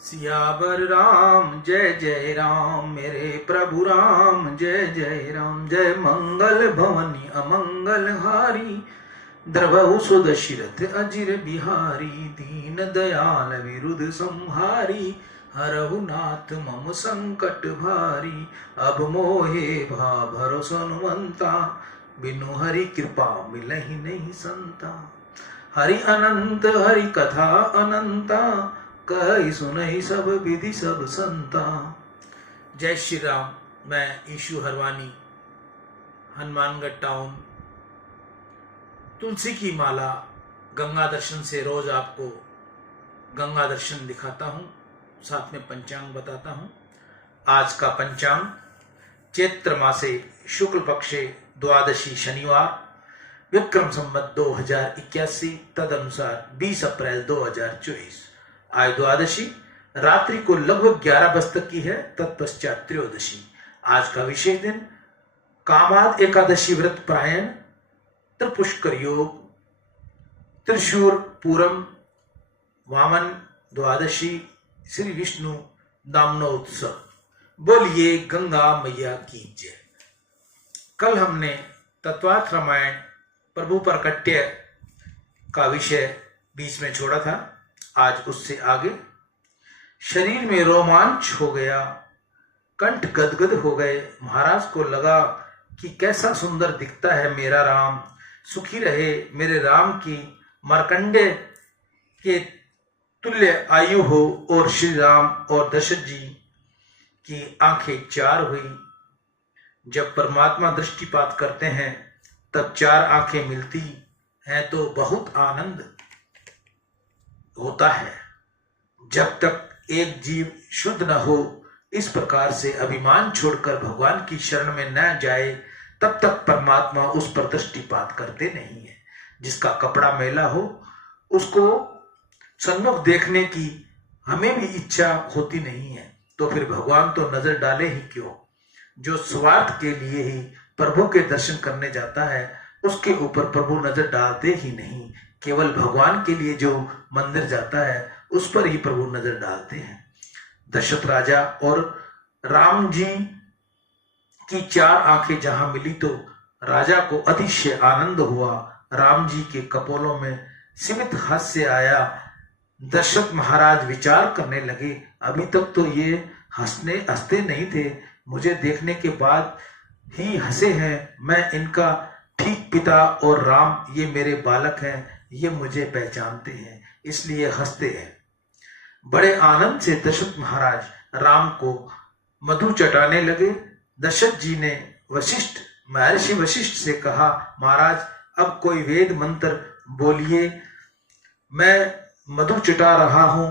सियावर राम जय जय राम, मेरे प्रभु राम जय जय राम। जय मंगल भवनी अमंगल हारी, द्रवहु सुदशरथ अजिर बिहारी। दीन दयाल विरुद्ध संहारी, हरहु नाथ मम संकट भारी। अब मोहे भा भरोसा हनुमंता, बिनु हरि कृपा मिलहि नहीं संता। हरि अनंत हरि कथा अनंता, कहि सुनहि सब विधि सब संता। जय श्री राम। मैं ईशु हरवानी, हनुमानगढ़ टाउन। तुलसी की माला गंगा दर्शन से रोज आपको गंगा दर्शन दिखाता हूँ, साथ में पंचांग बताता हूँ। आज का पंचांग चैत्र मासे शुक्ल पक्षे द्वादशी शनिवार, विक्रम संवत 2081, तदनुसार 20 अप्रैल 2024। आज द्वादशी रात्रि को लगभग 11 बजे तक की है, तत्पश्चात त्रयोदशी। आज का विशेष दिन कामाद एकादशी व्रत पारायण, त्रिपुष्कर योग, त्रिशूर पूरम, वामन द्वादशी, श्री विष्णु दामनोत्सव। बोलिए गंगा मैया की जय। कल हमने तत्वार्थ रामायण प्रभु प्रकट्य का विषय बीच में छोड़ा था। आज उससे आगे शरीर में रोमांच हो गया, कंठ गदगद हो गए। महाराज को लगा कि कैसा सुंदर दिखता है मेरा राम, सुखी रहे मेरे राम की मार्कंडे के तुल्य आयु हो। और श्री राम और दशरथ जी की आंखें चार हुई। जब परमात्मा दृष्टिपात करते हैं तब चार आंखें मिलती हैं तो बहुत आनंद होता है। जब तक एक जीव शुद्ध न हो, इस प्रकार से अभिमान छोड़कर भगवान की शरण में न जाए, तब तक परमात्मा उस पर दृष्टिपात करते नहीं है। जिसका कपड़ा मैला हो उसको सन्मुख देखने की हमें भी इच्छा होती नहीं है, तो फिर भगवान तो नजर डाले ही क्यों। जो स्वार्थ के लिए ही प्रभु के दर्शन करने जाता है, उसके ऊपर प्रभु नजर डालते ही नहीं। केवल भगवान के लिए जो मंदिर जाता है उस पर ही प्रभु नजर डालते हैं। दशरथ राजा और राम जी की चार आंखें जहां मिली तो राजा को अतिशय आनंद हुआ। राम जी के कपोलों में सीमित हास्य आया। दशरथ महाराज विचार करने लगे, अभी तक तो ये हंसते नहीं थे, मुझे देखने के बाद ही हंसे हैं। मैं इनका ठीक पिता और राम ये मेरे बालक हैं, ये मुझे पहचानते हैं, इसलिए हंसते हैं। बड़े आनंद से दशरथ महाराज राम को मधु चटाने लगे। दशरथ जी ने महर्षि वशिष्ठ से कहा, महाराज अब कोई वेद मंत्र बोलिए, मैं मधु चटा रहा हूं।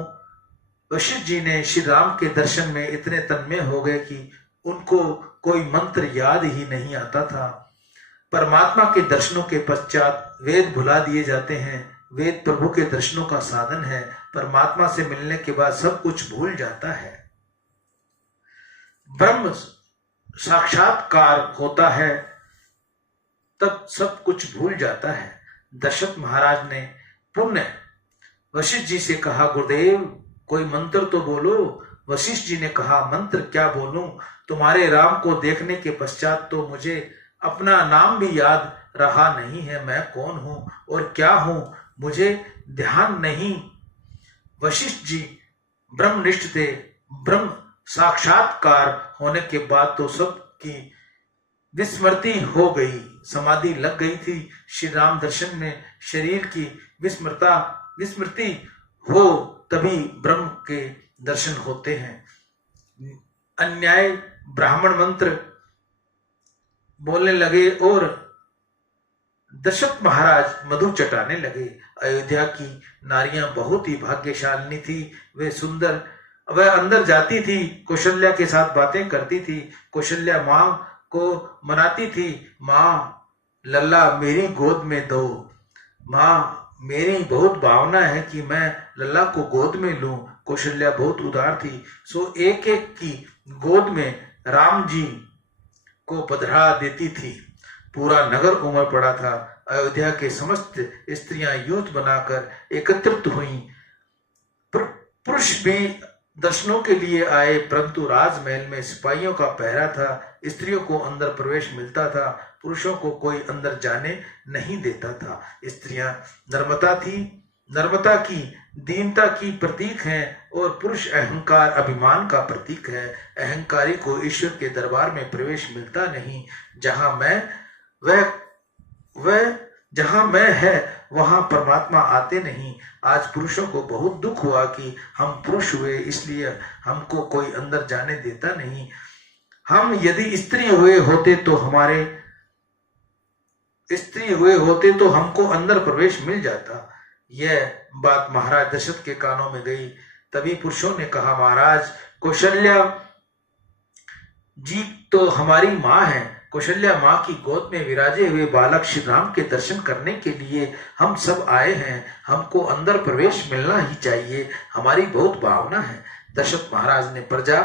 वशिष्ठ जी ने श्री राम के दर्शन में इतने तन्मय हो गए कि उनको कोई मंत्र याद ही नहीं आता था। परमात्मा के दर्शनों के पश्चात वेद भुला दिए जाते हैं। वेद प्रभु के दर्शनों का साधन है। परमात्मा से मिलने के बाद सब कुछ भूल जाता है। ब्रह्म साक्षात्कार होता है तब सब कुछ भूल जाता है। दशरथ महाराज ने पुण्य वशिष्ठ जी से कहा, गुरुदेव कोई मंत्र तो बोलो। वशिष्ठ जी ने कहा, मंत्र क्या बोलूं, तुम्हारे राम को देखने के पश्चात तो मुझे अपना नाम भी याद रहा नहीं है। मैं कौन हूं और क्या हूं मुझे ध्यान नहीं। वशिष्ठ जी ब्रह्मनिष्ठ थे। ब्रह्म साक्षात्कार होने के बाद तो सबकी विस्मृति हो गई, समाधि लग गई थी। श्री राम दर्शन में शरीर की विस्मृति हो तभी ब्रह्म के दर्शन होते हैं। अन्याय ब्राह्मण मंत्र बोलने लगे और दशरथ महाराज मधु चटाने लगे। अयोध्या की नारियां बहुत ही भाग्यशालिनी थी। वह अंदर जाती थी, कौशल्या के साथ बातें करती थी। कौशल्या मां को मनाती थी, मां लल्ला मेरी गोद में दो। मां मेरी बहुत भावना है कि मैं लल्ला को गोद में लूं। कौशल्या बहुत उदार थी, सो एक एक की गोद में राम जी को पधरा देती थी। पूरा नगर उमड़ पड़ा था। अयोध्या के समस्त स्त्रियां यूथ बनाकर एकत्रित हुई। पुरुष भी दर्शनों के लिए आए, परंतु राजमहल में सिपाहियों का पहरा था। स्त्रियों को अंदर प्रवेश मिलता था, पुरुषों को कोई अंदर जाने नहीं देता था। स्त्रियां नर्मता की, दीनता की प्रतीक हैं और पुरुष अहंकार अभिमान का प्रतीक है। अहंकारी को ईश्वर के दरबार में प्रवेश मिलता नहीं। जहां मैं है वहां परमात्मा आते नहीं। आज पुरुषों को बहुत दुख हुआ कि हम पुरुष हुए, इसलिए हमको कोई अंदर जाने देता नहीं। हम यदि स्त्री हुए होते तो हमको अंदर प्रवेश मिल जाता। यह बात महाराज दशरथ के कानों में गई। तभी पुरुषों ने कहा, महाराज, कौशल्या जी तो हमारी माँ है। कौशल्या माँ की गोद में विराजे हुए बालक श्री राम के दर्शन करने के लिए हम सब आए हैं। हमको अंदर प्रवेश मिलना ही चाहिए, हमारी बहुत भावना है। दशरथ महाराज ने प्रजा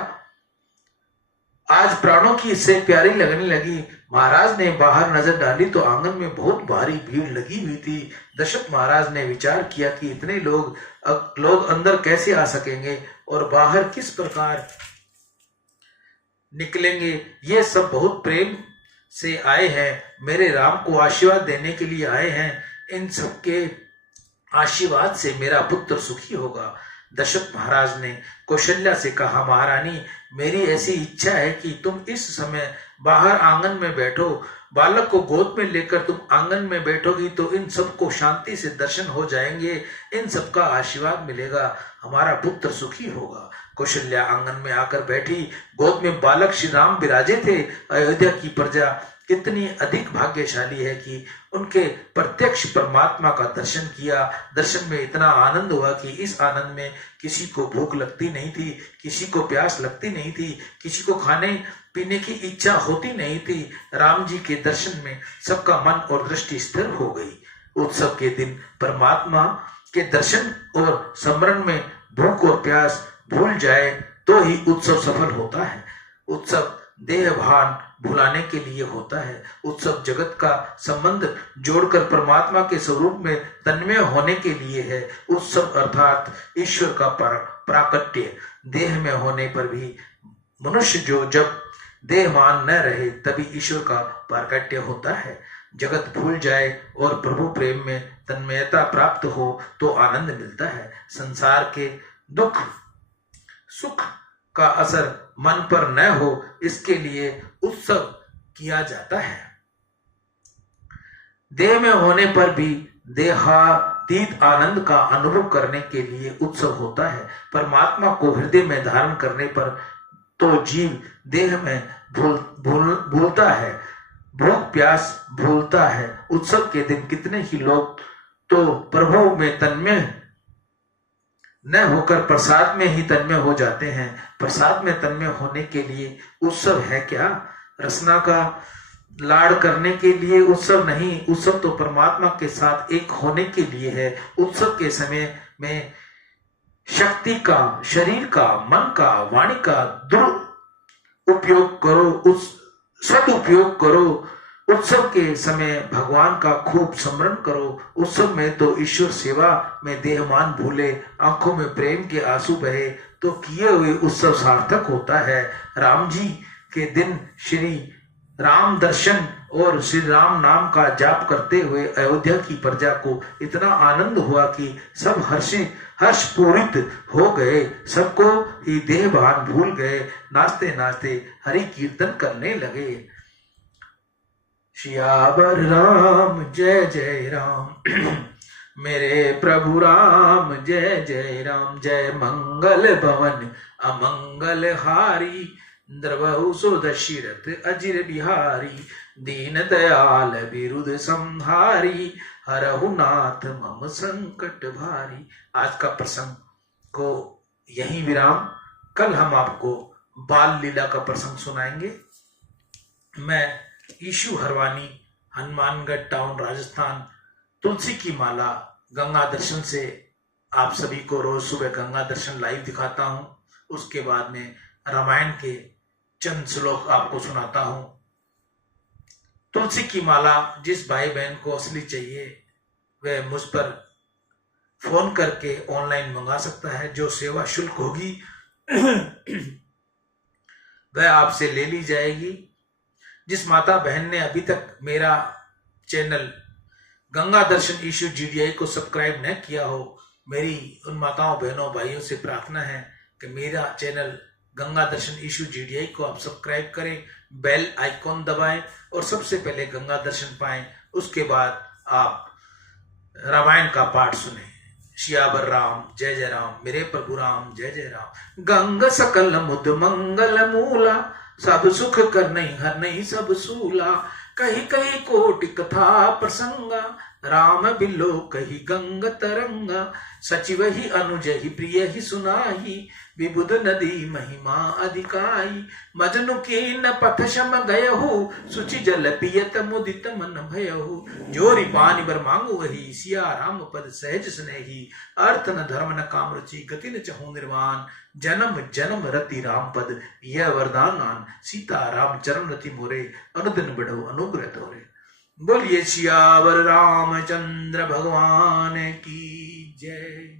आज प्राणों की इससे प्यारी लगने लगी। महाराज ने बाहर नजर डाली तो आंगन में बहुत भारी भीड़ लगी हुई थी। दशरथ महाराज ने विचार किया कि इतने लोग अंदर कैसे आ सकेंगे और बाहर किस प्रकार निकलेंगे। ये सब बहुत प्रेम से आए हैं, मेरे राम को आशीर्वाद देने के लिए आए हैं। इन सबके आशीर्वाद से मेरा पुत्र सुखी होगा। दशरथ महाराज ने कौशल्या से कहा, महारानी, मेरी ऐसी इच्छा है कि तुम इस समय बाहर आंगन में बैठो। बालक को गोद में लेकर तुम आंगन में बैठोगी तो इन सबको शांति से दर्शन हो जाएंगे, इन सबका आशीर्वाद मिलेगा, हमारा पुत्र सुखी होगा। कौशल्या आंगन में आकर बैठी। गोद में बालक श्री राम विराजे थे। अयोध्या की प्रजा कितनी अधिक भाग्यशाली है कि उनके प्रत्यक्ष परमात्मा का दर्शन किया। दर्शन में इतना आनंद हुआ कि इस आनंद में किसी को भूख लगती नहीं थी, किसी को प्यास लगती नहीं थी, किसी को खाने पीने की इच्छा होती नहीं थी। राम जी के दर्शन में सबका मन और दृष्टि स्थिर हो गई। उत्सव के दिन परमात्मा के दर्शन और स्मरण में भूख और प्यास भूल जाए तो ही उत्सव सफल होता है। उत्सव देह भान भुलाने के लिए होता है। उत्सव जगत का संबंध जोड़कर परमात्मा के स्वरूप में तन्मय होने के लिए है। उत्सव अर्थात ईश्वर का प्राकट्य। देह में होने पर भी मनुष्य जब देहमान न रहे तभी ईश्वर का प्राकट्य होता है। जगत भूल जाए और प्रभु प्रेम में तन्मयता प्राप्त हो तो आनंद मिलता है। संसार के दुख सुख का असर मन पर न हो, इसके लिए उत्सव किया जाता है। देह में होने पर भी देहातीत आनंद का अनुभव करने के लिए उत्सव होता है। परमात्मा को हृदय में धारण करने पर तो जीव देह में भूलता है, भूख प्यास भूलता है। उत्सव के दिन कितने ही लोग तो प्रभु में तन्मय न होकर प्रसाद में ही तन्मय हो जाते हैं। प्रसाद में तन्मय होने के लिए उत्सव है क्या? रसना का लाड़ करने के लिए उत्सव नहीं। उत्सव तो परमात्मा के साथ एक होने के लिए है। उत्सव के समय में शक्ति का, शरीर का, मन का, वाणी का दुरुपयोग करो, सदुपयोग करो। उत्सव के समय भगवान का खूब स्मरण करो। उत्सव में तो ईश्वर सेवा में देहमान भूले, आंखों में प्रेम के आंसू बहे तो किए हुए उत्सव सार्थक होता है। राम जी के दिन श्री राम दर्शन और श्री राम नाम का जाप करते हुए अयोध्या की प्रजा को इतना आनंद हुआ कि सब हर्ष पूरित हो गए। सबको ही देहभान भूल गए, नाचते नाचते हरि कीर्तन करने लगे। सियावर राम जय जय राम, मेरे प्रभु राम जय जय राम। जय मंगल भवन अमंगल हारी, द्रवहु सो दशरथ अजिर बिहारी। दीन दयाल बिरुद संहारी, हरहु नाथ मम संकट भारी। आज का प्रसंग को यहीं विराम। कल हम आपको बाल लीला का प्रसंग सुनाएंगे। मैं ईशु हरवानी, हनुमानगढ़ टाउन, राजस्थान, तुलसी की माला गंगा दर्शन से आप सभी को रोज सुबह गंगा दर्शन लाइव दिखाता हूं। उसके बाद में रामायण के चंद श्लोक आपको सुनाता हूं। तुलसी की माला जिस भाई बहन को असली चाहिए वह मुझ पर फोन करके ऑनलाइन मंगा सकता है। जो सेवा शुल्क होगी वह आपसे ले ली जाएगी। जिस माता बहन ने अभी तक मेरा चैनल गंगा दर्शन इशू GDI को सब्सक्राइब न किया हो, मेरी उन माताओं बहनों भाइयों से प्रार्थना है कि मेरा चैनल गंगा दर्शन इशू GDI को आप सब्सक्राइब करें, बेल आइकॉन दबाएं और सबसे पहले गंगा दर्शन पाएं। उसके बाद आप रामायण का पाठ सुने। सियावर राम जय जय राम, मेरे प्रभु राम जय जय राम। गंग सकल मुद मंगल मूला, सब सुख कर नहीं हर नहीं सब सूला। कही कही कोटि कथा प्रसंगा, राम बिलो कही गंग तरंगा। सचिव ही अनुज ही प्रिय ही सुनाही, विबुध नदी महिमा अधिकाई। मजनु की न पथ शम गयहु, सुचि जल पियत मुदित मन भयहु। जोरी पानी बर मांगू वही, सिया राम पद सहज स्नेही। अर्थ न धर्म न काम रुचि, गति न चहु निर्वाण। जन्म जन्म रति राम पद, यह वरदान आन। सीता राम चरण रति मोरे, अनुदिन बढ़ो अनुग्रह तोरे। बोलिए सियावर रामचंद्र भगवान की जय।